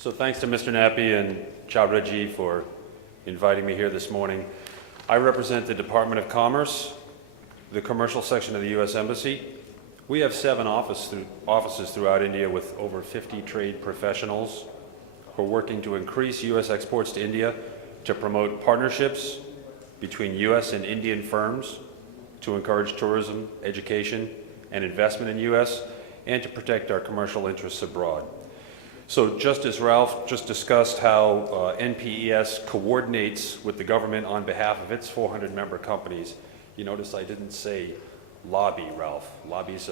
So thanks to Mr. Nappi and Chowdhury for inviting me here this morning. I represent the Department of Commerce, the commercial section of the U.S. Embassy. We have 7 offices throughout India with over 50 trade professionals who are working to increase U.S. exports to India, to promote partnerships between U.S. and Indian firms, to encourage tourism, education, and investment in U.S., and to protect our commercial interests abroad. So just as Ralph just discussed how NPES coordinates with the government on behalf of its 400 member companies, you notice I didn't say lobby, Ralph. Lobby's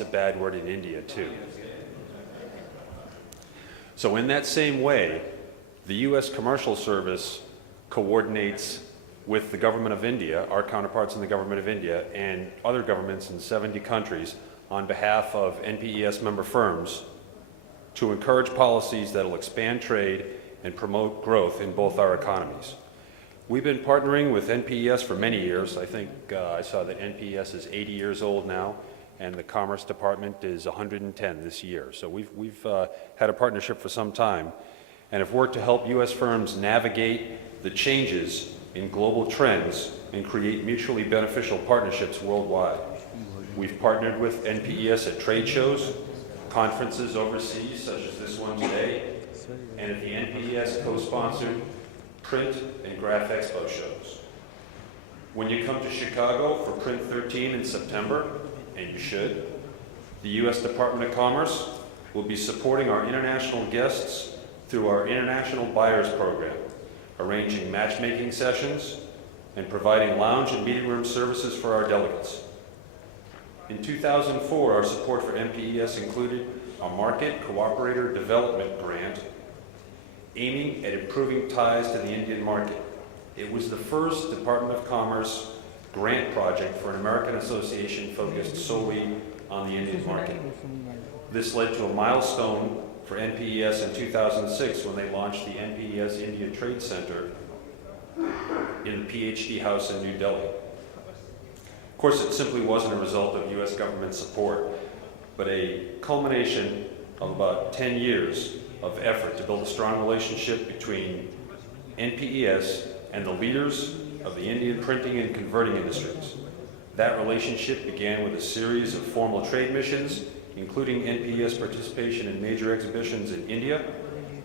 a bad word in India too. So in that same way, the U.S. Commercial Service coordinates with the government of India, our counterparts in the government of India, and other governments in 70 countries on behalf of NPES member firms to encourage policies that will expand trade and promote growth in both our economies. We've been partnering with NPES for many years. I think I saw that NPES is 80 years old now, and the Commerce Department is 110 this year. So we've had a partnership for some time and have worked to help U.S. firms navigate the changes in global trends and create mutually beneficial partnerships worldwide. We've partnered with NPES at trade shows, conferences overseas, such as this one today, and at the NPES co-sponsored Print and Graph Expo shows. When you come to Chicago for Print 13 in September, and you should, the U.S. Department of Commerce will be supporting our international guests through our International Buyers Program, arranging matchmaking sessions and providing lounge and meeting room services for our delegates. In 2004, our support for NPES included a Market Cooperator Development Grant aiming at improving ties to the Indian market. It was the first Department of Commerce grant project for an American association focused solely on the Indian market. This led to a milestone for NPES in 2006 when they launched the NPES India Trade Center in the PhD House in New Delhi. Of course, it simply wasn't a result of U.S. government support, but a culmination of about 10 years of effort to build a strong relationship between NPES and the leaders of the Indian printing and converting industries. That relationship began with a series of formal trade missions, including NPES participation in major exhibitions in India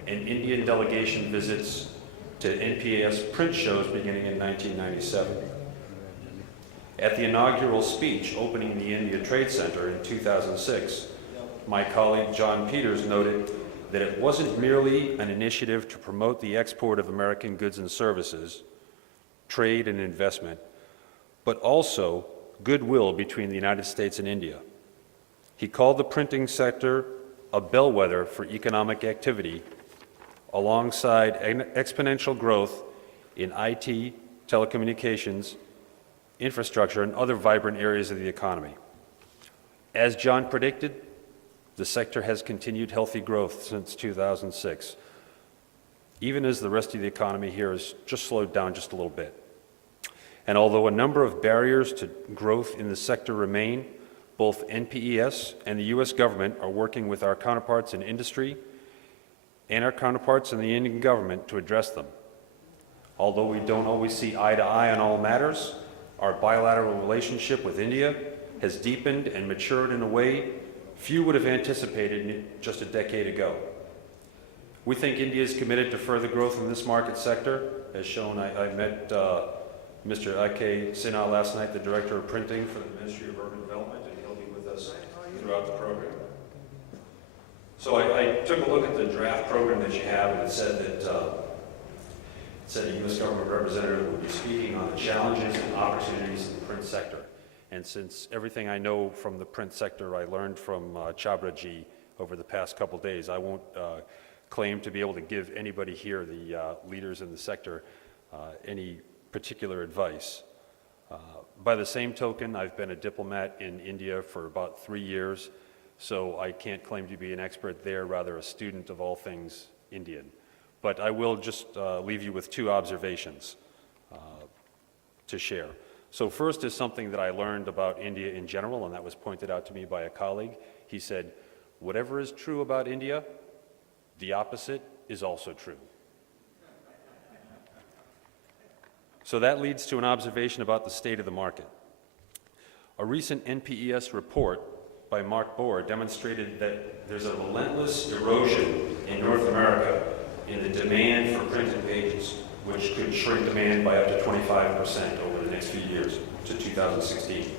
and Indian delegation visits to NPES print shows beginning in 1997. At the inaugural speech opening the India Trade Center in 2006, my colleague John Peters noted that it wasn't merely an initiative to promote the export of American goods and services, trade and investment, but also goodwill between the United States and India. He called the printing sector a bellwether for economic activity alongside exponential growth in IT, telecommunications, infrastructure, and other vibrant areas of the economy. As John predicted, the sector has continued healthy growth since 2006, even as the rest of the economy here has just slowed down just a little bit. And although a number of barriers to growth in the sector remain, both NPES and the U.S. government are working with our counterparts in industry and our counterparts in the Indian government to address them. Although we don't always see eye to eye on all matters, our bilateral relationship with India has deepened and matured in a way few would have anticipated just a decade ago. We think India is committed to further growth in this market sector. As shown, I met Mr. I.K. Sinha last night, the Director of Printing for the Ministry of Urban Development, and he'll be with us throughout the program. So I took a look at the draft program that you have, and it said that a U.S. government representative would be speaking on the challenges and opportunities in the print sector. And since everything I know from the print sector I learned from Chowdhury over the past couple days, I won't claim to be able to give anybody here, the leaders in the sector, any particular advice. By the same token, I've been a diplomat in India for about 3 years, so I can't claim to be an expert there, rather a student of all things Indian. But I will just leave you with 2 observations to share. So first is something that I learned about India in general, and that was pointed out to me by a colleague. He said, whatever is true about India, The opposite is also true. So that leads to an observation about the state of the market. A recent NPES report by Mark Bohr demonstrated that there's a relentless erosion in North America in the demand for printed pages, which could shrink demand by up to 25% over the next few years to 2016.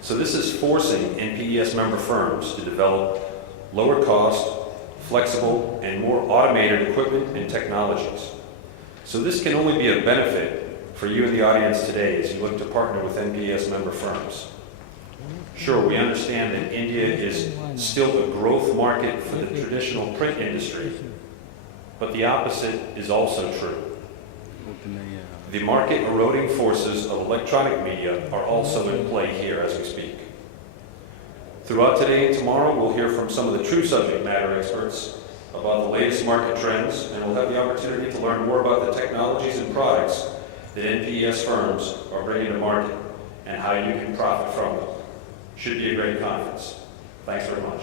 So this is forcing NPES member firms to develop lower cost, flexible, and more automated equipment and technologies. So this can only be a benefit for you in the audience today as you look to partner with NPES member firms. Sure, we understand that India is still a growth market for the traditional print industry, but the opposite is also true. The market eroding forces of electronic media are also in play here as we speak. Throughout today and tomorrow, we'll hear from some of the true subject matter experts about the latest market trends, and we'll have the opportunity to learn more about the technologies and products that NPES firms are bringing to market and how you can profit from them. Should be a great conference. Thanks very much.